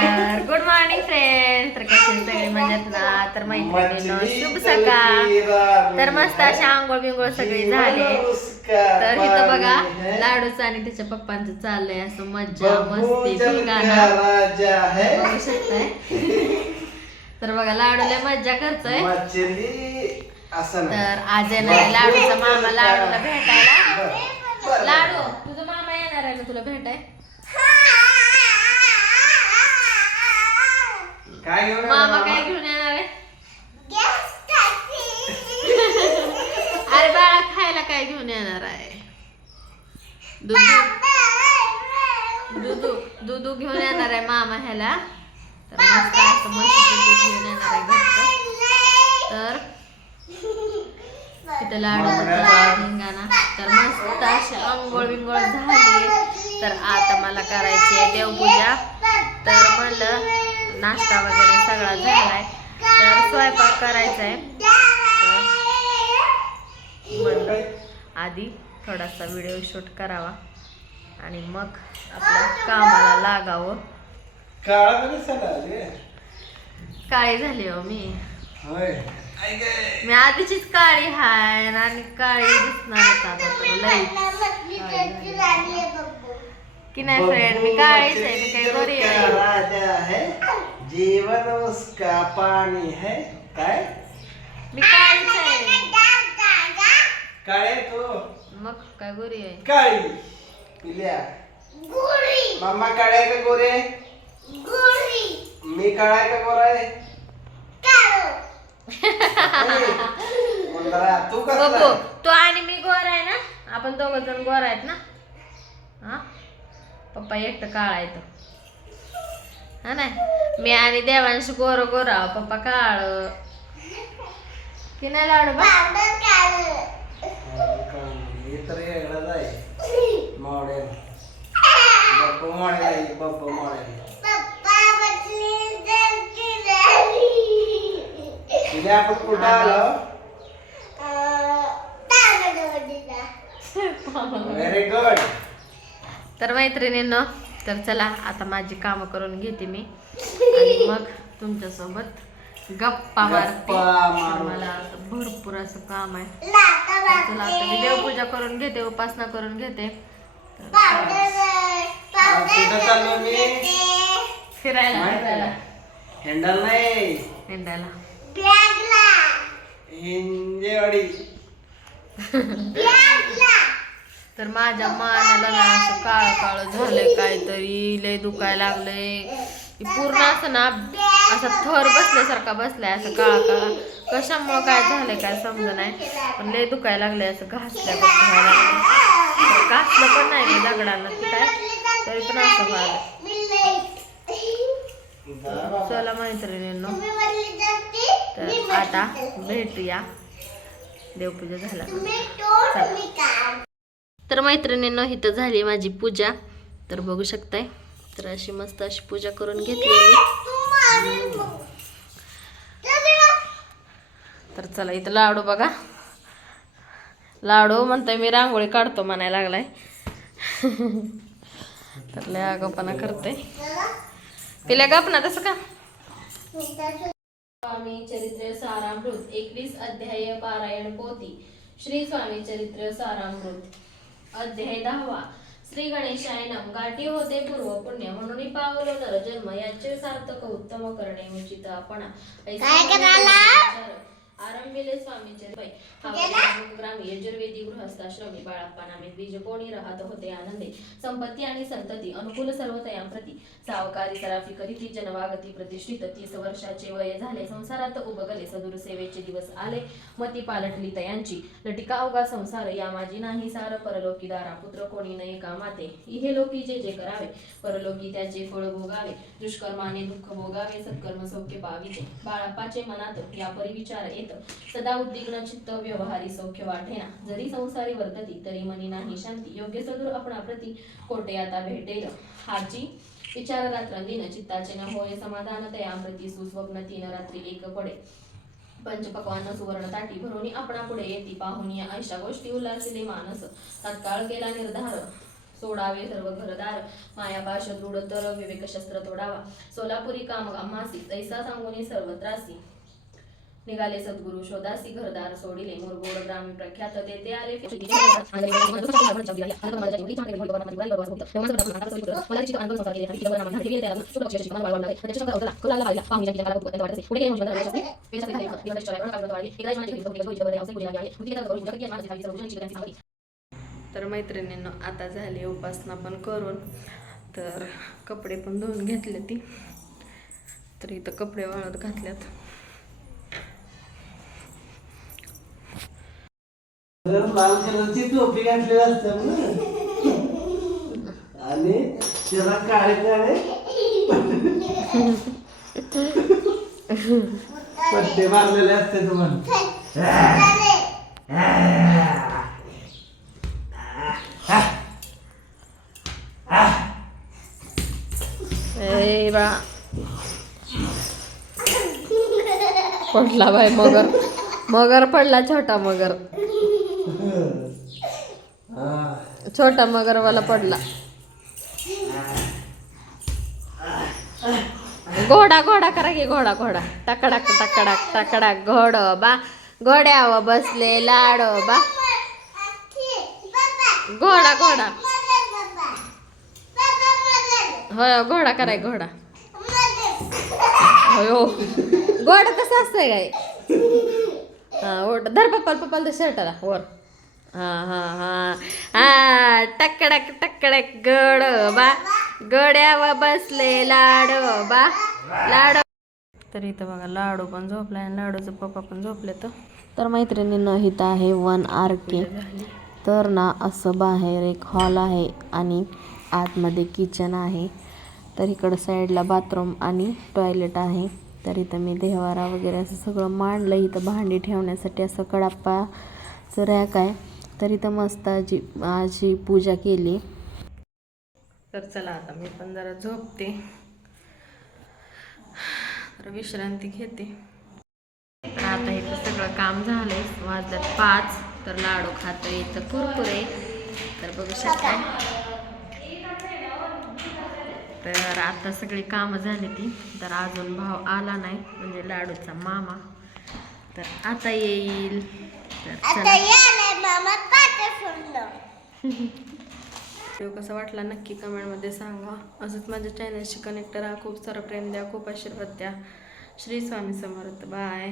तर good morning friend. तर कसे सगळे मजेत ना. तर मैत्रिणींनो शुभ सकाळ. तर मस्त अशा आंघोळ बिंगोळ सगळे झाले. तर इथं बघा लाडूचं आणि त्याच्या पप्पांचं चाललंय असं मज्जा मस्ती धिंगाणा बघू शकताय. तर बघा लाडू लय मज्जा करतोय. तर आज येणार आहे लाडूचा मामा लाडूला भेटायला. लाडू तुझा मामा येणार आहे ना तुला भेटाय. मामा काय घेऊन येणार आहे. अरे बाळा खायला काय घेऊन येणार आहे. दूध घेऊन येणार आहे मामा ह्याला. तर मस्त असं म्हशीचं दूध घेऊन येणार आहे घरचं. तर तिथं लाडू धिंगाणा. तर मस्त अशी अंघोळ बिंगोळ झाली. तर आता मला करायची आहे देवपूजा. तर म्हणलं नाश्ता वगैरे सगळा झालाय. तर स्वयंपाक करायचा आहे. तर म्हणलं आधी थोडासा व्हिडिओ शूट करावा आणि मग आपल्या कामाला लागावं. काळी झाली हो मी. मी आधीचीच काळी हाय आणि काळी दिसणारच आता तर लई की नाही फ्रेंड. मी काळीच आहे. मी काही गोरी आहे. जीवन उसका पाणी है. काय मी काळीच आहे. काळे तो मग काय गोरी आहे. काळी पिल्या मामा काळे का गोरे. मी काळाय का गोरा आहे. तू बघू तो आणि मी गोर आहे ना. आपण दोघ जण गोर आहेत ना. हा पप्पा एकटं काळा आहे तो. हा नाही मी आणि देवांशी गोर गोरा पप्पा काळ की नाही लाडू बा. आपण कुठं आलो. Very good. तर मैत्रिणींनो तर चला आता माझी कामं करून घेते मी आणि मग तुमच्यासोबत गप्पा मारते. मला भरपूर असं काम आहे. चला आता मी देवपूजा करून घेते उपासना करून घेते. चाललो मी फिरायला हँडल नाही हिंडायला हिंजेवाडी. तर माझ्या मानाला ना असं काळ काळ झालंय. काहीतरी लय दुखायला लागलंय. पूर्ण असं ना असा थर बसल्यासारखा बसलाय असं काळा काळा. कशामुळं काय झालंय काय समज नाही. पण लय दुखायला लागलंय असं घासल्यागत व्हायला लागलं. घासलं पण नाही मी दगडानं की काय तरी पण असं व्हायला. चला मैत्रिणींनो तर आता भेटूया देवपूजा झाला. तर मैत्रिणींनो इथं झाली माझी पूजा. तर बघू शकताय. तर अशी मस्त अशी पूजा करून घेतली मी. तर चला इथं लाडू बघा. लाडू म्हणतोय मी रांगोळी काढतो म्हणायला लागलाय. तर लय आगाऊपणा करते. तिला गप ना तसं का. स्वामी चरित्र सारामृत 21 अध्याय पारायण पोथी. श्री स्वामी चरित्र सारामृत अध्याय 10. श्री गणेशाय नम. गाठी होते पूर्व पुण्य म्हणून पावलो नर जन्म याचे सार्थक उत्तम करणे उचित आपण. आरंभिले स्वामी ग्रामी यजुर्वेदी गृहस्थाश्रमी बाळाप्पा नामे बीज कोणी राहत होते आनंदे संपत्ती आणि संतती अनुकूल सर्वतया प्रती सावकारी सराफी करीती जनवागती प्रतिष्ठित 30 वर्षाचे वय झाले. संसारात उबगले सदूर सेवेचे दिवस आले. मती पालटली तयांची लटिका अवघा संसार या माझी नाही सार. परलोकी दारा पुत्र कोणी नाही कामाते. इहे लोकी जे जे करावे परलोकी त्याचे फळ भोगावे. दुष्कर्माने दुःख भोगावे सत्कर्म सौख्य पाविते. बाळाप्पाचे मनात या परिविचार येत सदा उद्विग्न चित्त व्यवहारी सौख्य वाटेना. जरी संसारी वर्तती तरी मनी नाही शांती. योग्य सदूर आपणा प्रती कोटे आता भेटेल. हाची विचार रात्रंदिन चित्ताचे न होय समाधान तया प्रती सुस्वप्न 3 रात्री एक पडे. पंचपक्वान सुवर्ण ताटी भरून आपणा पुढे येती पाहुनिया ऐशा गोष्टी उल्हासिले मानस. तत्काळ केला निर्धार सोडावे सर्व घरदार माया पाश दृढ तर विवेक शस्त्र तोडावा सोलापुरी काम मासी ऐसा सांगून सर्व त्रासी निघाले सद्गुरु शोधासी घरदार सोडिले मुरगोड ग्रामी प्रख्यात तेथे आले तर मैत्रिणींनो आता झाली उपासना पण करून तर कपडे पण धुवून घेतले ती तर इथं कपडे वाळत घातल्यात लाल कलरची टोपी घातलेली असते आणि त्याला काळे काळे पट्टे मारलेले असते तुम्हाला बा पडला बाय मगर मगर पडला छोटा मगर छोटा मगरवाला पडला घोडा घोडा करा की घोडा घोडा टकडाक टकडाक टकडाक घोड बा घोड्यावर बसले लाड बा घोडा घोडा होय घोडा कराय घोडा हो घोडा कसं असतंय काय हा ओढ धर पप्पाल पप्पाल तर शर्टाला वर हा हा हा हा टकडक टकडक गड बा गड्यावर बसले लाड बा लाड तर इथं बघा लाडू पण झोपलाय आणि लाडूचं पप्पा पण झोपले तर मैत्रिणींनो इथं आहे 1RK तर ना असं बाहेर एक हॉल आहे आणि आतमध्ये किचन आहे तर इकडं साईडला बाथरूम आणि टॉयलेट आहे तर इथं मी देवारा वगैरे असं सगळं मांडलं इथं भांडी ठेवण्यासाठी असं कडाप्पाचं रॅक आहे तर इथं मस्त आजी पूजा केली तर चला आता मी पण जरा झोपते तर विश्रांती घेते तर आता इथं सगळं काम झालंय वाजल्यात 5 तर लाडू खातो इथं कुरकुरे तर बघू शकता तर आता सगळी कामं झाली ती तर अजून भाव आला नाही म्हणजे लाडूचा मामा तर आता येईल तर व्हिडिओ कसा वाटला नक्की कमेंटमध्ये सांगा असंच माझ्या चॅनलशी कनेक्ट राहा खूप सारं प्रेम द्या खूप आशीर्वाद द्या श्री स्वामी समर्थ बाय